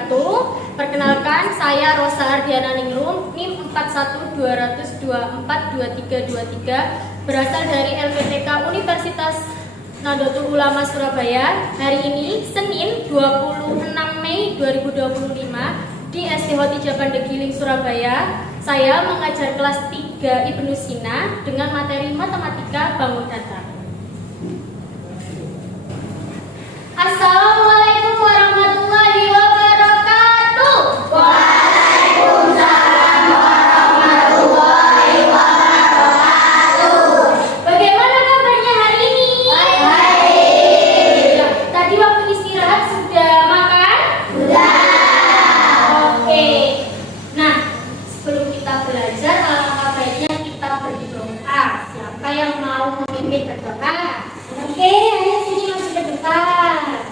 wabarakatuh. Perkenalkan, saya Rosa Ardiana Ningrum, NIM 4120242323, berasal dari LPTK Universitas Nahdlatul Ulama Surabaya. Hari ini, Senin 26 Mei 2025, di SD Hotija Pandegiling, Surabaya. Saya mengajar kelas 3 Ibnu Sina dengan materi matematika bangun data. Assalamualaikum warahmatullahi wabarakatuh. Waalaikumsalam warahmatullahi wabarakatuh. Bagaimana kabarnya hari ini? Baik. Tadi waktu istirahat sudah makan? Sudah. Oke. Nah, sebelum kita belajar, alangkah baiknya kita berdoa. Siapa yang mau memimpin berdoa? Oke, ayo sini masuk ke depan.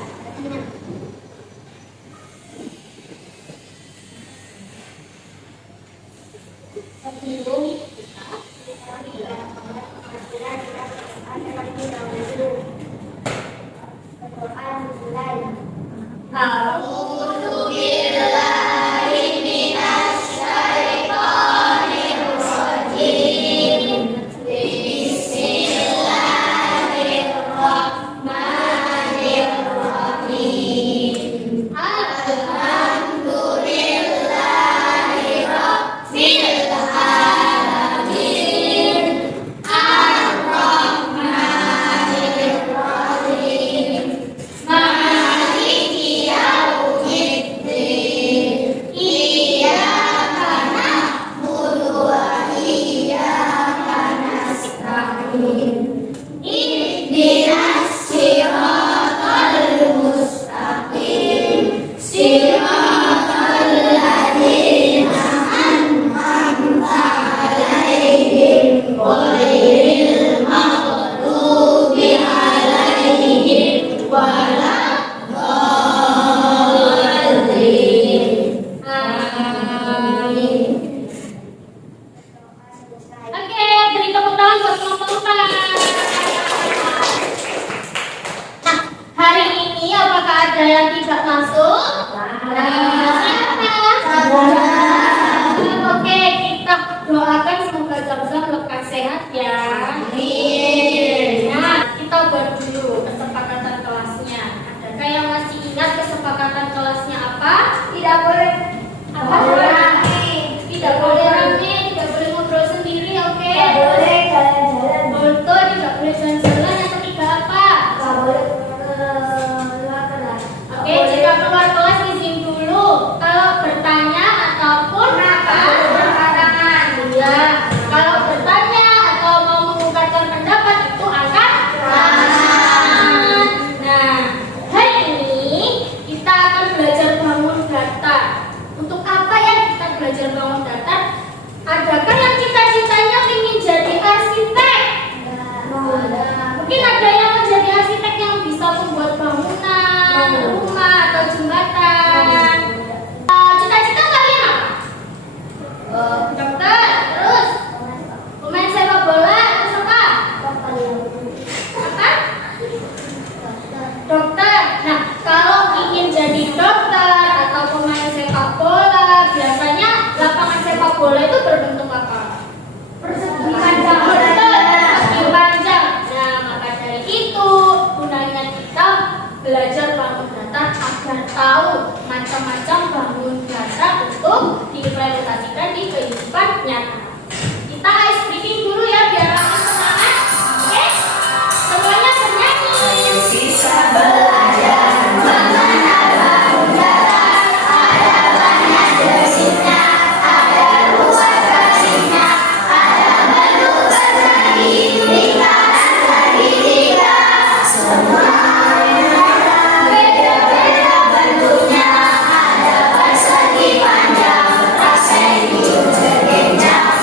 Bentuknya ada persegi panjang, persegi jengenya.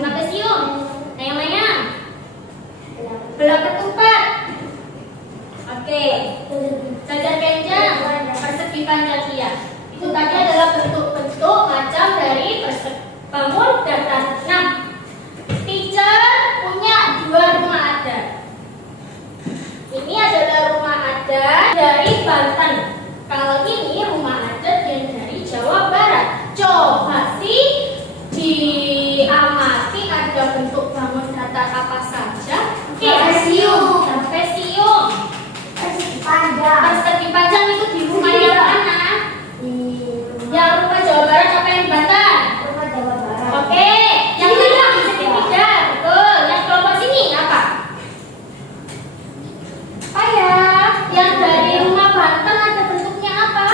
Trapesium. Layang-layang. Belah ketupat. Oke. Jajar kenjang. Persegi panjang. Itu tadi adalah bentuk-bentuk macam dari bangun datar. Nah, teacher punya 2 rumah adat. Ini adalah rumah adat dari Banten. Kalau ini rumah adat yang dari Jawa Barat. Coba sih diamati ada bentuk bangun datar apa saja. Trapesium. Trapesium. Persegi panjang. Persegi panjang itu di rumah yang mana? Yang rumah Jawa Barat apa yang di Banten? Rumah Jawa Barat. Oke, yang mana segitiga? Betul. Yang kelompok sini apa? Apa ya? Yang dari rumah Banten ada bentuknya apa?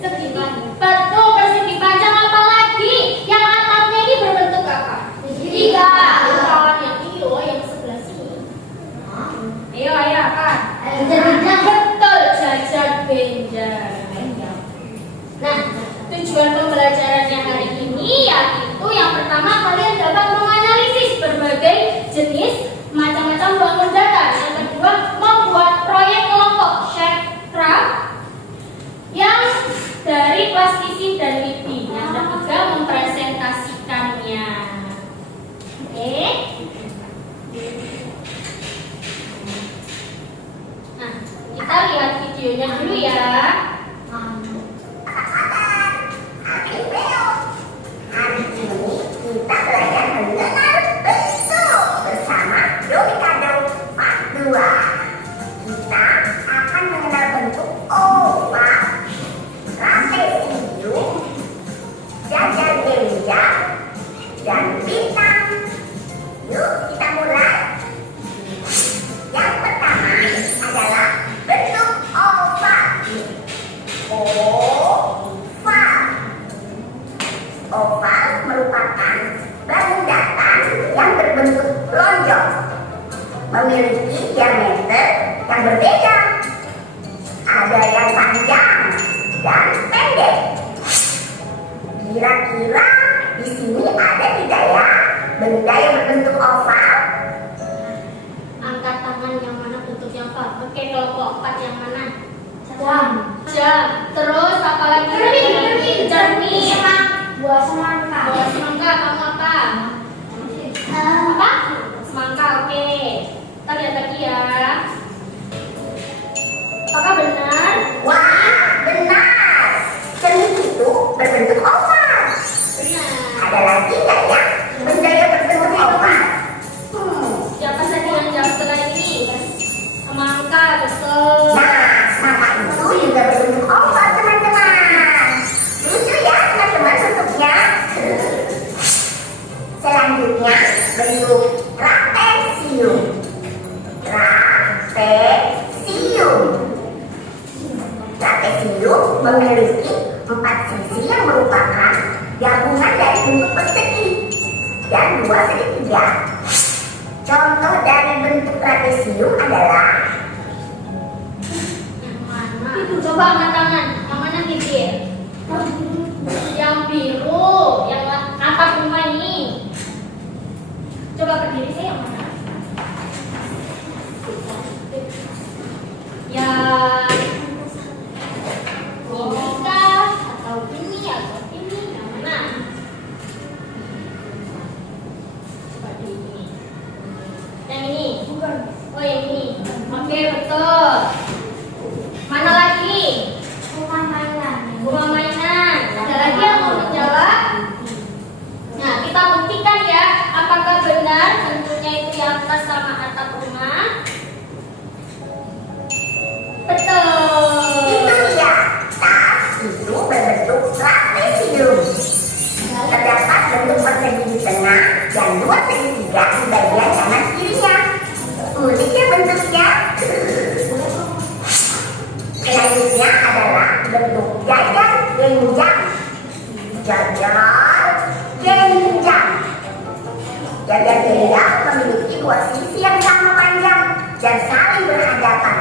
Segitiga. Betul, persegi panjang apa lagi? Yang atapnya ini berbentuk apa? Segitiga. Bukan yang ini loh, yang sebelah sini. Ayo, apa? Jajar-jajar. Betul, jajar benjang. Nah, tujuan pembelajarannya hari ini yaitu yang pertama kalian dapat menganalisis berbagai jenis macam-macam bangun datar. Yang kedua, membuat proyek kelompok shape craft yang dari plastisi dan Widi. Yang ketiga, mempresentasikannya. Oke. Nah, kita lihat videonya dulu ya. Hari ini kita belajar mengenal bentuk bersama Domikado Part 2. Kita akan mengenal bentuk oval, trapesium, jajar genjang, dan bintang. Yuk kita mulai. Yang pertama adalah bentuk oval. Oval merupakan bangun datar yang berbentuk lonjong, memiliki diameter yang berbeda. Ada yang panjang dan pendek. Kira-kira di sini ada tidak ya benda yang berbentuk oval? Angkat tangan yang mana bentuk yang oval. Oke, kelompok 4 yang mana? Jam. Jam. Terus apa lagi? Cermin. Buah semangka. Buah semangka. Kamu apa? Apa? Semangka. Oke. Kita lihat lagi ya. Apakah benar? Wah, benar. Cermin itu berbentuk oval. Benar. Ada lagi nggak ya benda yang berbentuk oval? Siapa saja yang jawab setelah ini? Semangka, betul. Nah, semangka itu juga berbentuk oval, teman-teman. Lucu ya, teman-teman, bentuknya. Selanjutnya, bentuk trapesium. Trapesium. Trapesium memiliki 4 sisi yang merupakan gabungan dari bentuk persegi dan 2 segitiga. Contoh dari bentuk trapesium adalah Yang mana? Itu coba angkat tangan. Yang mana bibir? Yang biru, yang atap rumah ini. Coba berdiri, saya yang mana? Yang ini kah? Atau ini atau ini? Yang mana? Coba di ini. Yang ini? Bukan. Oh, yang ini. Oke, betul. Mana lagi? Rumah mainan. Rumah mainan. Ada lagi yang mau menjawab? Nah, kita buktikan ya, apakah benar bentuknya itu yang atas sama atap rumah? Betul. itu dia. Tas itu berbentuk trapesium. Terdapat bentuk persegi di tengah dan 2 segitiga di bagian kanan kirinya. Unik ya bentuknya. Selanjutnya adalah bentuk jajar genjang. Jajar genjang. Jajar genjang memiliki 2 sisi yang sama panjang dan saling berhadapan.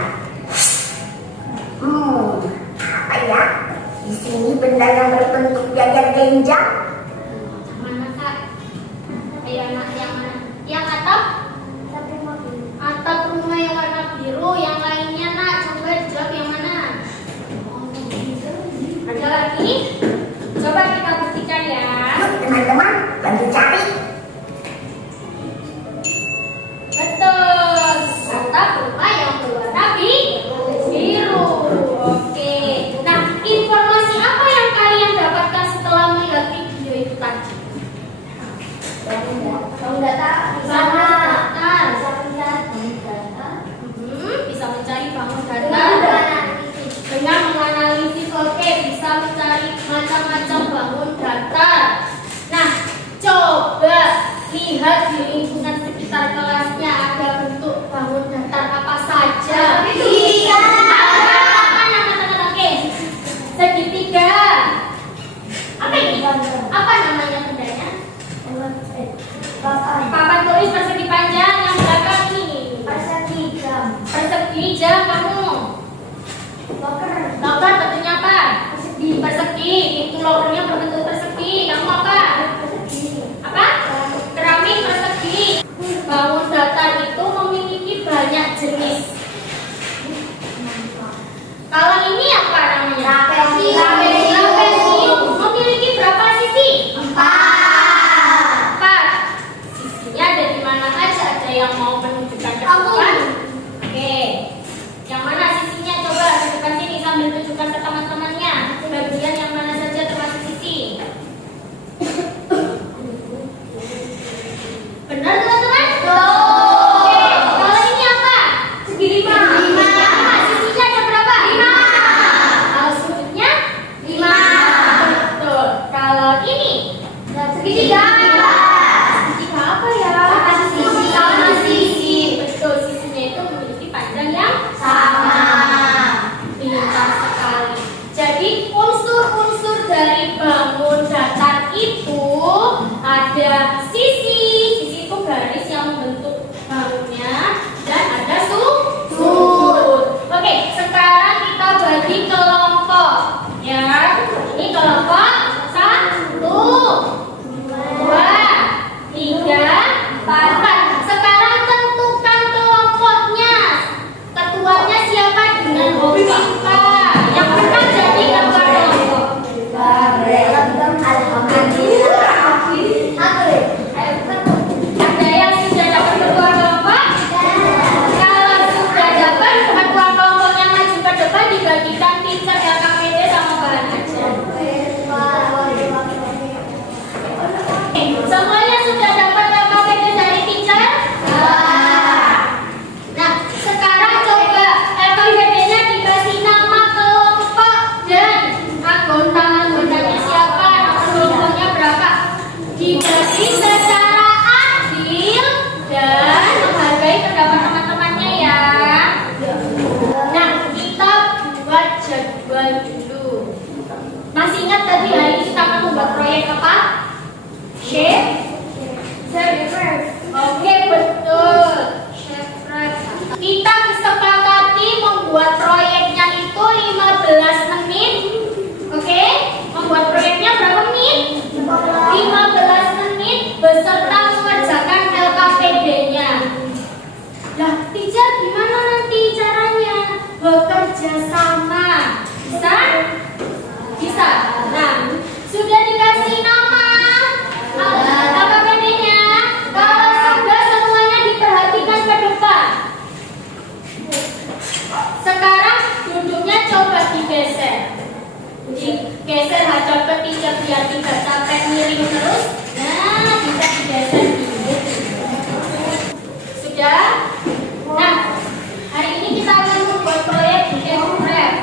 Apa ya? Di sini benda yang berbentuk jajar genjang. Mana yang mana? Yang atap rumah yang warna biru. Yang lainnya nak, coba dijawab yang mana? Ada lagi? Coba kita buktikan ya. Yuk teman-teman, bantu cari. Betul. Atap rumah yang berwarna biru. Oke. Nah, informasi apa yang kalian dapatkan setelah melihat video itu tadi? Bangun data Bangun data. bisa Bisa mencari bangun dengan data dengan menganalisis. Oke, bisa mencari macam-macam bangun data. Nah, coba lihat di lingkungan sekitar kelasnya ada bentuk bangun datar apa saja. Iya. Oke, segitiga. Apa ini? Apa namanya bendanya? Papan tulis persegi panjang yang belakang ini. Persegi jam kamu. Loker bentuknya apa? Persegi. Itu lokernya berbentuk persegi. Kamu apa? Apa? Keramik persegi. Bangun datar itu memiliki banyak jenis. Kalau ini apa namanya? Trapesium. Memiliki berapa sisi? 4. Sisinya ada di mana aja? Ada yang mau menunjukkan ke depan? Oke. Yang mana sisinya? Coba ke depan sini sambil tunjukkan ke teman-temannya. Bagian yang mana saja termasuk sisi? Benar teman-teman? Oke. Kalau ini apa? Segi 5. Sisinya ada berapa? 5. Kalau sudutnya? 5. Betul. Kalau ini? Segitiga. Segitiga apa ya? Sama sisi. Betul. Sisinya itu memiliki panjang yang sama. Pintar sekali. Jadi unsur-unsur dari bangun datar itu ada sisi. Sisi itu garis yang membentuk bangunnya dan ada sudut. Oke, sekarang kita bagi kelompok. Ya, ini kelompok 1, 2, 3, 4. Sekarang tentukan kelompoknya. Ketuanya siapa dengan hobipa. Yang menang jadi ketua kelompok. Ada yang sudah dapat ketua kelompok? Kalau sudah dapat ketua kelompoknya maju ke depan, dibagikan teacher LKPD sama bahan aja. Semuanya sudah dapat LKPD dari teacher? Nah, sekarang coba LKPD-nya dikasih nama kelompok dan anggotanya siapa, nama kelompoknya berapa. Dibagi secara adil dan menghargai pendapat teman-temannya ya. Nah, kita buat jadwal dulu. Masih ingat tadi hari ini kita akan membuat proyek apa? Shape? Oke, betul. Kita kesepakati membuat proyeknya itu 15 menit. Oke? Membuat proyeknya berapa menit? 15 menit beserta mengerjakan LKPD-nya. Lah, teacher gimana nanti caranya? Bekerja sama. Bisa? Bisa. Nah, sudah dikasih nama LKPD-nya. Kalau sudah, semuanya diperhatikan ke depan. Sekarang duduknya coba digeser. Digeser hadap ke teacher biar tidak capek miring terus. Nah, bisa digeser dikit. Sudah? Nah, hari ini kita akan membuat proyek F-Rap.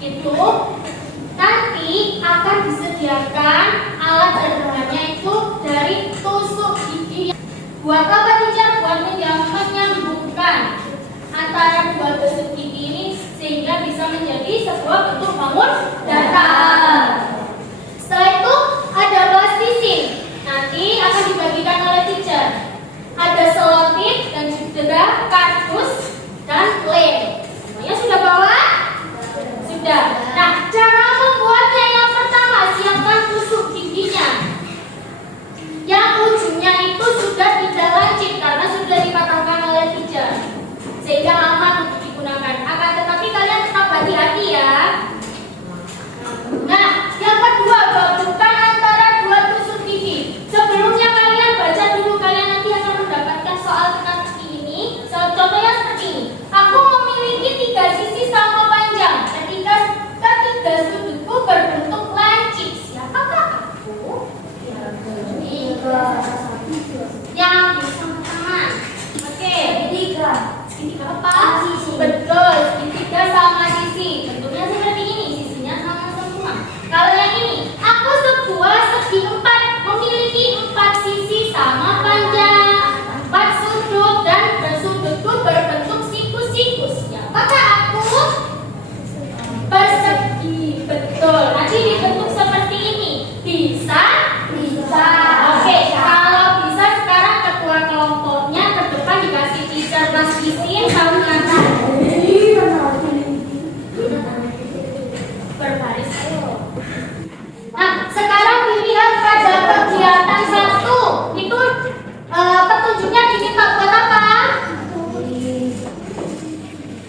Itu nanti akan disediakan alat sederhananya itu dari tusuk gigi. Buat apa teacher? Buat menyambungkan antara dua tusuk gigi ini sehingga bisa menjadi sebuah bentuk bangun datar. Setelah itu ada plastisin. Nanti akan dibagikan oleh teacher. Ada selotip dan juga kardus dan lem. Semuanya sudah bawa? Sudah. Nah, cara membuatnya yang pertama, siapkan tusuk giginya. Yang ujungnya itu Yang pertama. Oke. Tiga. Segitiga apa? Betul, segitiga sama sisi. Bentuknya seperti ini, sisinya sama semua. Kalau yang ini, aku sebuah segi empat memiliki empat sisi sama panjang, empat sudut dan bersudutku berbentuk sikus-sikus. Apakah aku? Persegi. Betul. Nanti dibentuk seperti ini. Bisa? Bisa. Oke, kalau bisa sekarang ketua kelompoknya ke depan dikasih teacher Mas Isin sama berbaris. Nah, sekarang dilihat pada kegiatan 1. Itu petunjuknya diminta buat apa?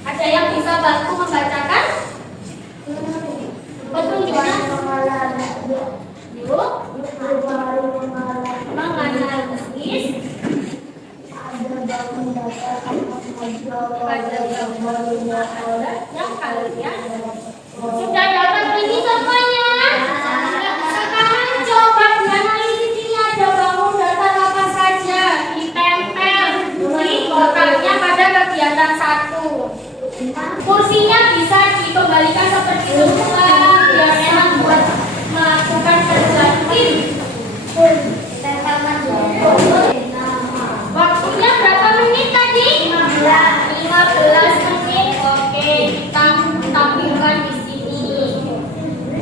Ada yang bisa bantu membacakan? Petunjuknya? Yuk. Mengenal mesin. Pada yang kalian sudah dapat ini semuanya. Sekarang coba dianalisis ini ada bangun dasar apa saja ditempel di kotaknya pada kegiatan 1. Kursinya bisa dikembalikan seperti semula biar enak buat melakukan kerja tim. Waktunya berapa menit tadi? 15 menit. Oke, kita tampilkan di sini.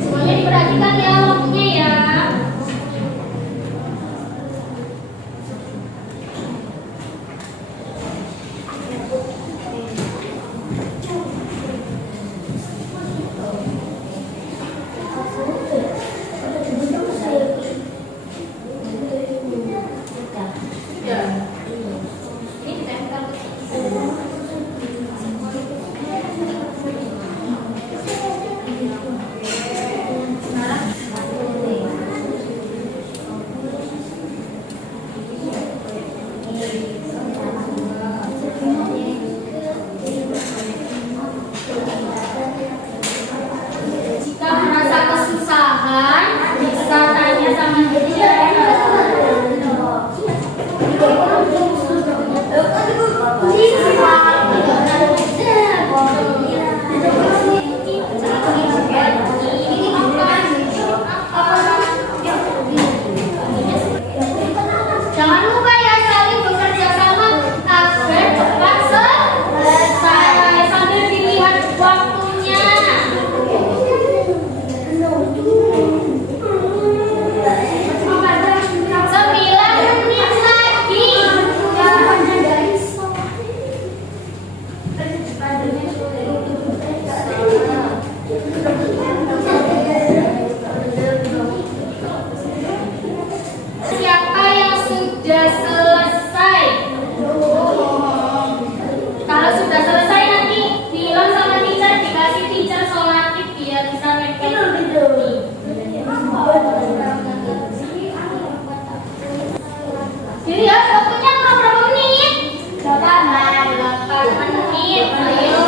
Semuanya diperhatikan ya waktunya ya. Ini ditempel ke sini. Jika merasa kesusahan, bisa tanya sama dia. Jangan lupa ya saling bekerja sama agar cepat selesai sambil dilihat waktunya. 9 menit lagi. Siapa yang sudah selesai? Kalau sudah selesai nanti bilang sama teacher, dikasih teacher solatif biar bisa nempel. Dilihat waktunya berapa menit? 8 menit. Ayo.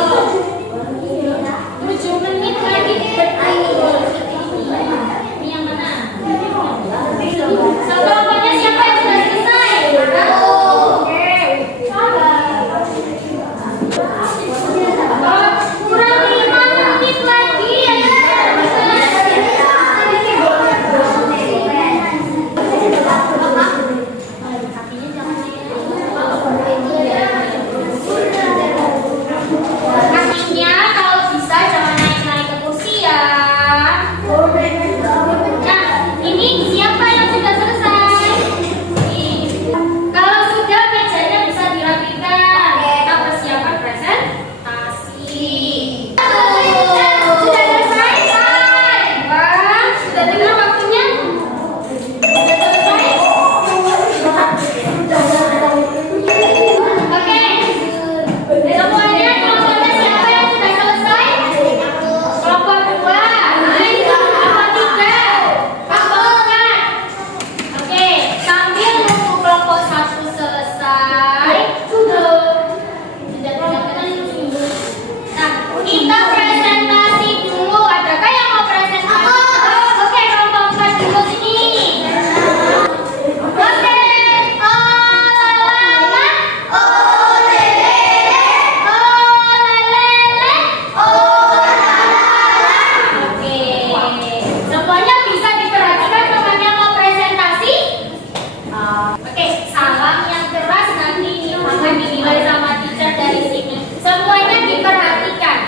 7 menit lagi. Betul. Ini yang mana? Sekelompoknya siapa yang sudah selesai? Oke. Kurang 5 menit lagi ya. Kakinya jangan Oke, salam yang keras nanti akan dinilai sama teacher dari sini. Semuanya diperhatikan.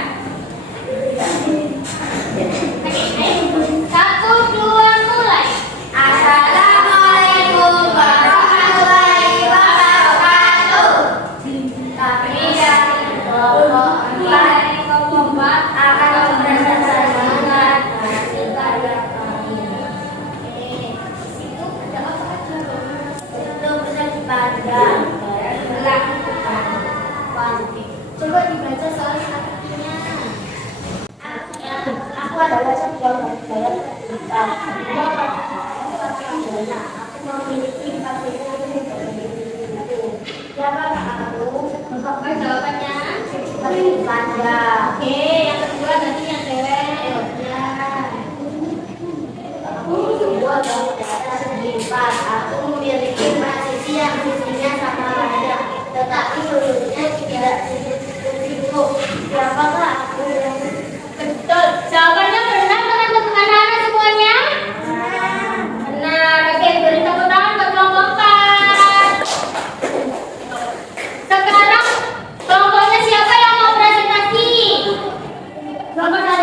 Oke, ayo. 1, 2, mulai. Assalamualaikum warahmatullahi wabarakatuh. Kami dari kelompok 4 akan mempresentasikan hasil karya kami. Itu ada apa aja? Itu bisa dipandang dari melakukan kuantik. Coba dibaca soal artinya. Aku adalah sebuah budaya terbuka. Aku memiliki siapa aku? Oke, jawabannya. Panda. Oke, yang kedua tadi yang cewek. Ya. Aku sebuah data sifat. Aku memiliki posisi yang sisinya sama saja, tetapi sudutnya tidak cukup. Siapakah aku? Betul. Jawabannya benar teman-teman anak-anak semuanya? Benar. Oke, beri tepuk tangan buat kelompok 4. Sekarang kelompoknya siapa yang mau presentasi? Kelompok 1.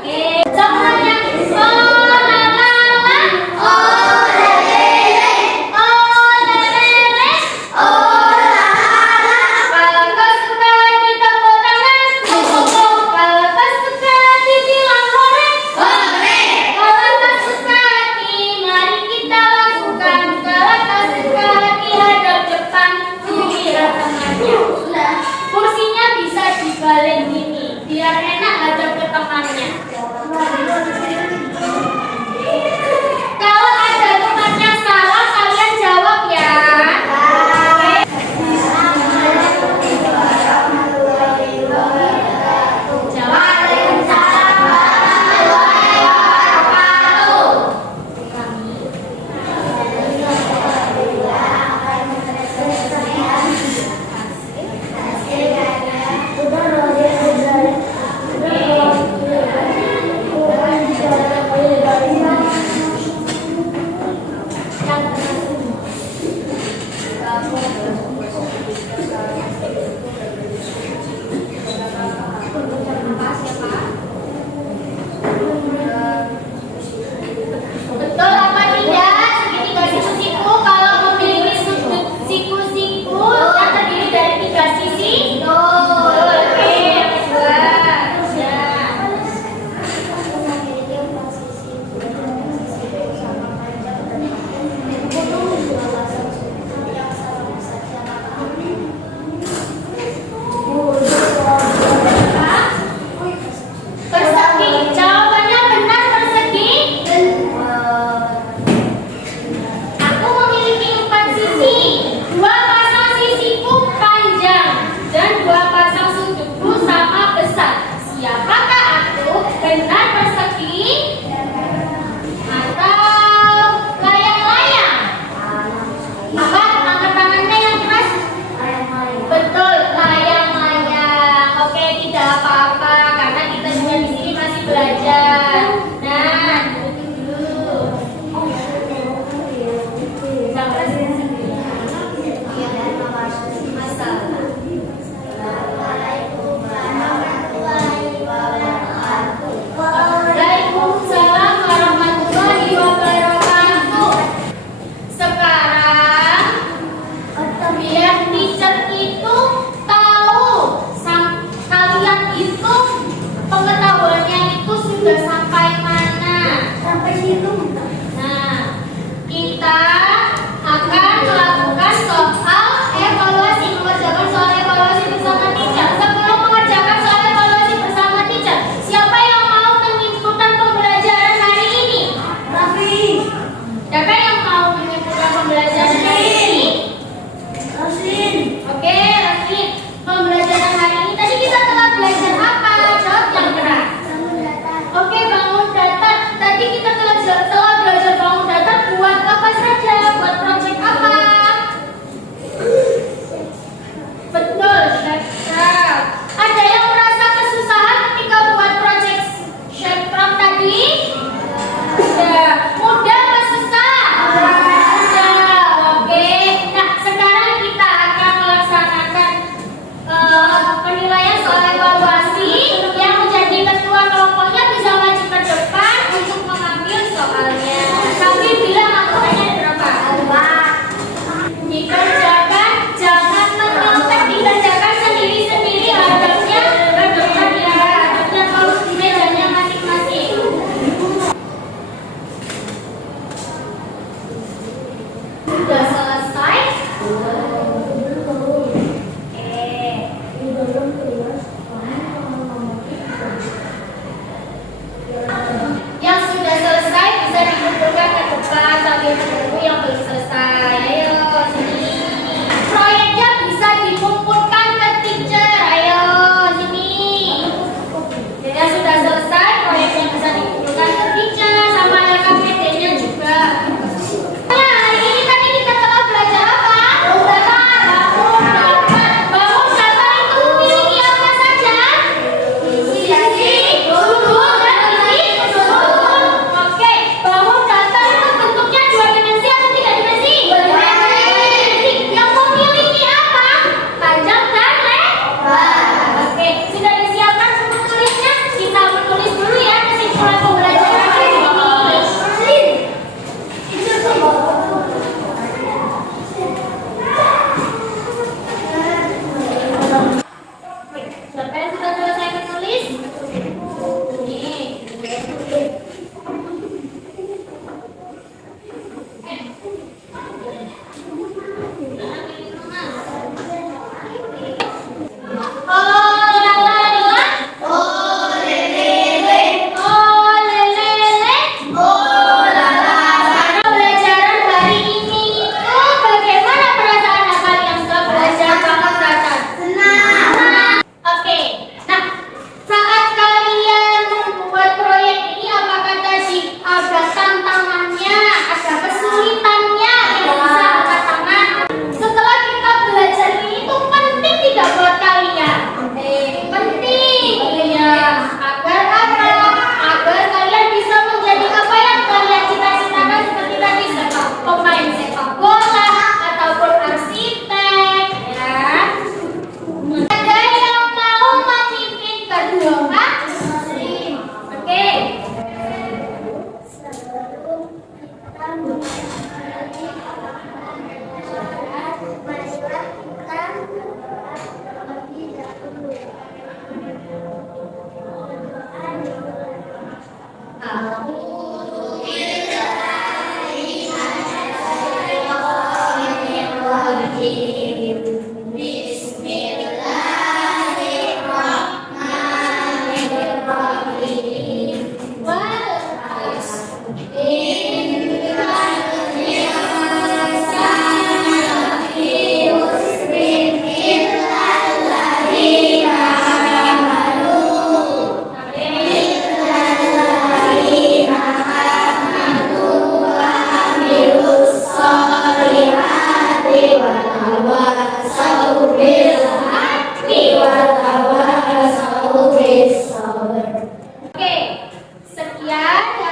Oke. Semuanya. Oh la la la. Oh la lele. Oh la lele. Oh la la. Kalau kau suka ditepuk tangan, kalau kau suka dibilang hore, kalau kau suka hati, mari kita lakukan. Kalau kau suka hati, hadap depan, kira temannya. Kursinya bisa dibalik gini, biar enak hadap ke temannya. Kalau ada temannya salah, kalian jawab ya. Betul apa tidak? Segitiga siku-siku kalau memiliki sudut siku-siku yang terdiri dari 3 sisi. Betul. Oke, yang kedua. Ya. Ya,